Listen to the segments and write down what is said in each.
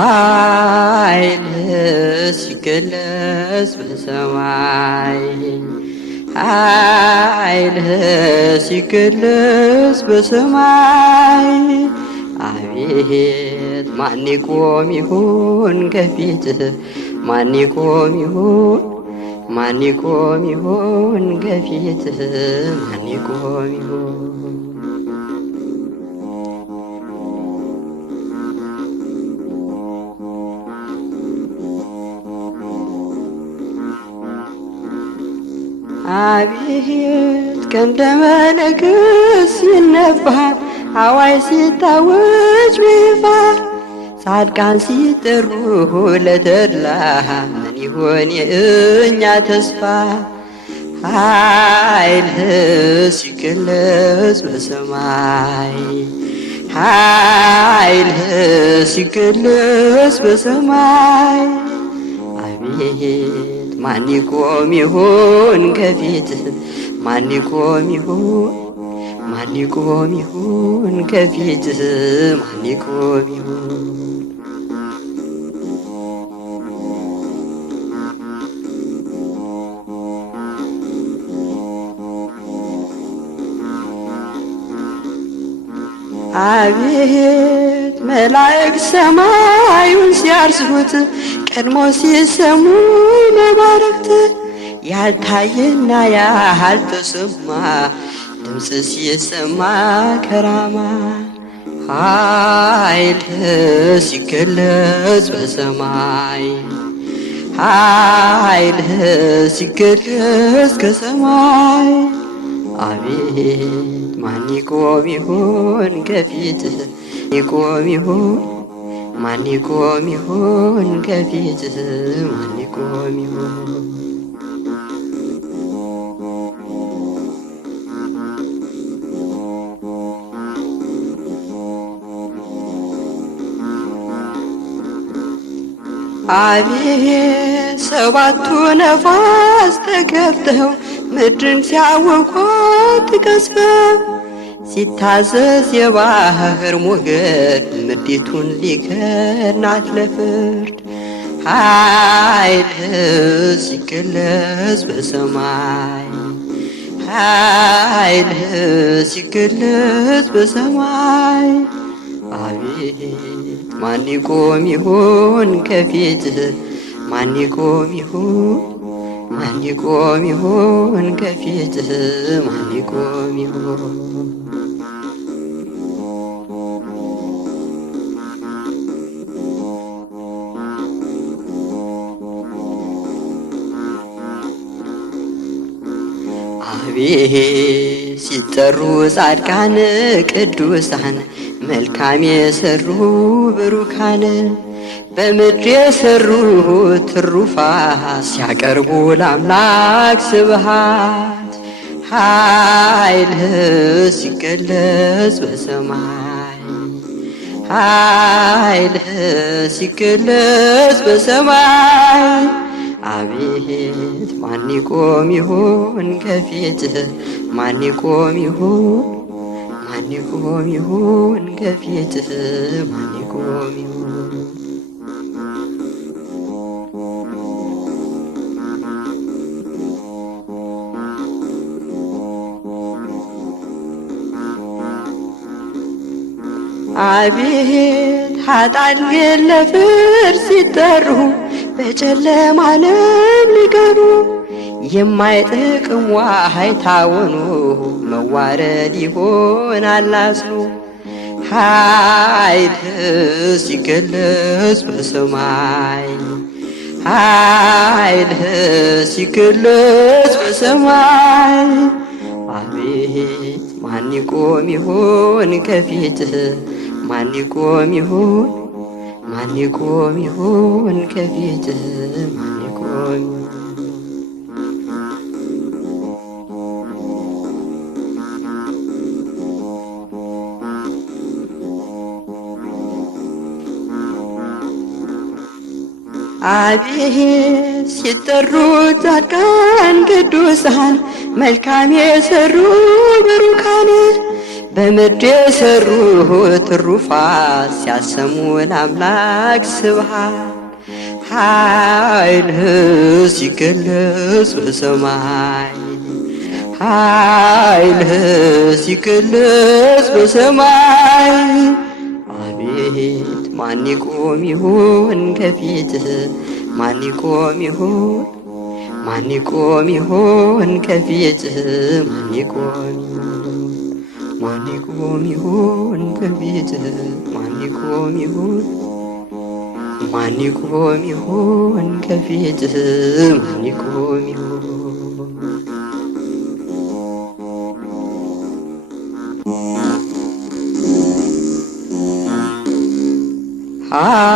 ኃይልህ ሲገለጽ በሰማይ ኃይልህ ሲገለጽ በሰማይ አቤት ማን ይቆም ይሁን ከፊትህ ማን ይቆም ይሁን ማን ይቆም ይሁን ከፊትህ ማን ይቆም ይሁን አቤት ቀንደ መለከት ሲነፋ አዋይ ሲታወጅ በይፋ ጻድቃን ሲጠሩ ለተድላ ምን ይሆን የእኛ ተስፋ ኃይልህ ሲገለጽ በሰማይ ኃይልህ ሲገለጽ በሰማይ አቤት ማን ይቆም ይሁን ከፊትህ ማን ይቆም ይሁን ማን ይቆም ይሁን ከፊትህ ማን ይቆም ይሁን አቤት መላእክት ሰማዩን ሲያርሱት ቀድሞ ሲሰሙ መባረክት ያልታየና ያልተሰማ ድምፅ ሲሰማ ከራማ ኃይልህ ሲገለጽ በሰማይ ኃይልህ ሲገለጽ ከሰማይ አቤት ማን ይቆም ይሁን ከፊትህ ይቆም ይሁን ማን ይቆም ይሁን ከፊትህ ማን ይቆም ይሁን አቤት ሰባቱ ነፋስ ተከፍተው ምድርን ሲያውኳት ቀስፈው ሲታዘዝ የባህር ሞገድ ምድሪቱን ሊከድናት ለፍርድ ኃይልህ ሲገለጽ በሰማይ ኃይልህ ሲገለጽ በሰማይ አቤት ማን ይቆም ይሁን ከፊትህ ማን ይቆም ይሁን ማን ይቆም ይሁን ከፊትህ ማን ይቆም ይሁን አቤት ሲጠሩ ጻድቃን ቅዱሳን መልካም የሰሩ ብሩካን በምድር የሰሩ ትሩፋት ሲያቀርቡ ለአምላክ ስብሃት ኃይልህ ሲገለጽ በሰማይ ኃይልህ ሲገለጽ በሰማይ አቤት ማን ይቆም ይሁን ከፊትህ ማን ይቆም ይሁን ማን ይቆም ይሁን ከፊትህ ማን ይቆም ይሁን አቤት ኃጥአን ለፍርድ ሲጠሩ በጨለማ ዓለም ሊቀሩ የማይጠቅም ዋሃይታ ሆኖ መዋረድ ይሆናል አስሎ ኃይልህ ሲገለጽ በሰማይ ኃይልህ ሲገለጽ በሰማይ አቤት ማን ይቆም ይሁን ከፊትህ ማን ይቆም ይሁን ማን ይቆም ይሁን ከፊትህ ማን ይቆም አቤት ሲጠሩ ጻድቃን ቅዱሳን መልካም የሰሩ ብሩካን በምድር የሰሩ ትሩፋት ሲያሰሙ ለአምላክ ስብሐት ኃይልህ ሲገለጽ በሰማይ ኃይልህ ሲገለጽ በሰማይ አቤት ማን ይቆም ይሆን ከፊትህ ማን ይቆም ይሆን ማን ይቆም ይሆን ከፊትህ ማን ይቆም ይሆን ማን ይቆም ይሆን ከፊትህ ማን ይቆም ይሆን ማን ይቆም ይሆን ከፊትህ ማን ይቆም ይሆን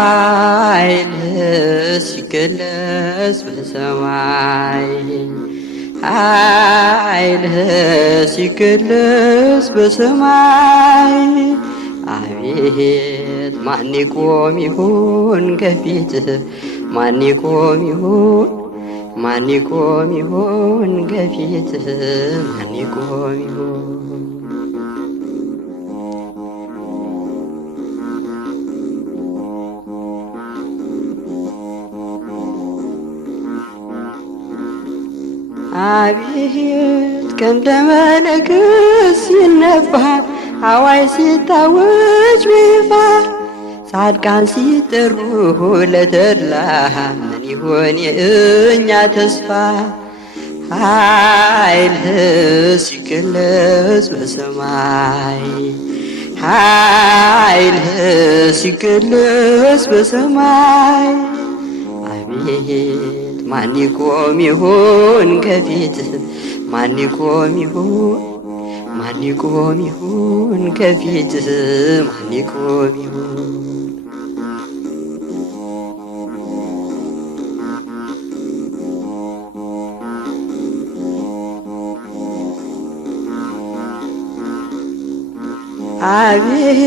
ኃይልህ ሲገለጽ በሰማይ ኃይልህ ሲገለጽ በሰማይ አቤት ማን ይቆም ይሆን ከፊትህ ማን ይቆም ይሆን ማን ይቆም ይሆን ከፊትህ ማን ይቆም ይሆን አቤት ቀንደ መለከት ሲነፋ አዋጅ ሲታወጅ በይፋ ጻድቃን ሲጠሩ ለተድላ ምን ይሆን የእኛ ተስፋ ኃይልህ ሲገለጽ በሰማይ ኃይልህ ሲገለጽ በሰማይ አቤት ማን ይቆም ይሆን ከፊትህ ማን ይቆም ይሆን ማን ይቆም ይሆን ከፊትህ ማን ይቆም ይሆን አቤት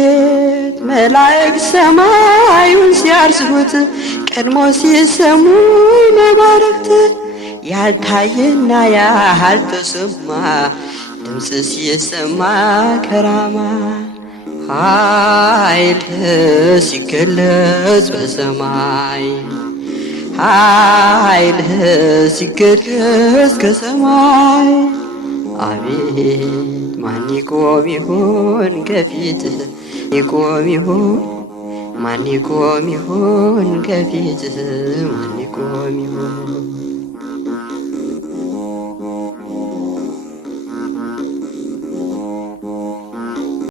መላእክት ሰማዩን ሲያርሱት ቀድሞ ሲሰሙ መባረክት ያልታየና ያልተሰማ ድምፅ ሲሰማ ከራማ ኃይልህ ሲገለጽ በሰማይ ኃይልህ ሲገለጽ ከሰማይ አቤት ማን ይቆም ይሆን ከፊትህ ይቆም ይሆን ማን ይቆም ይሆን ከፊትህ ማን ይቆም ይሆን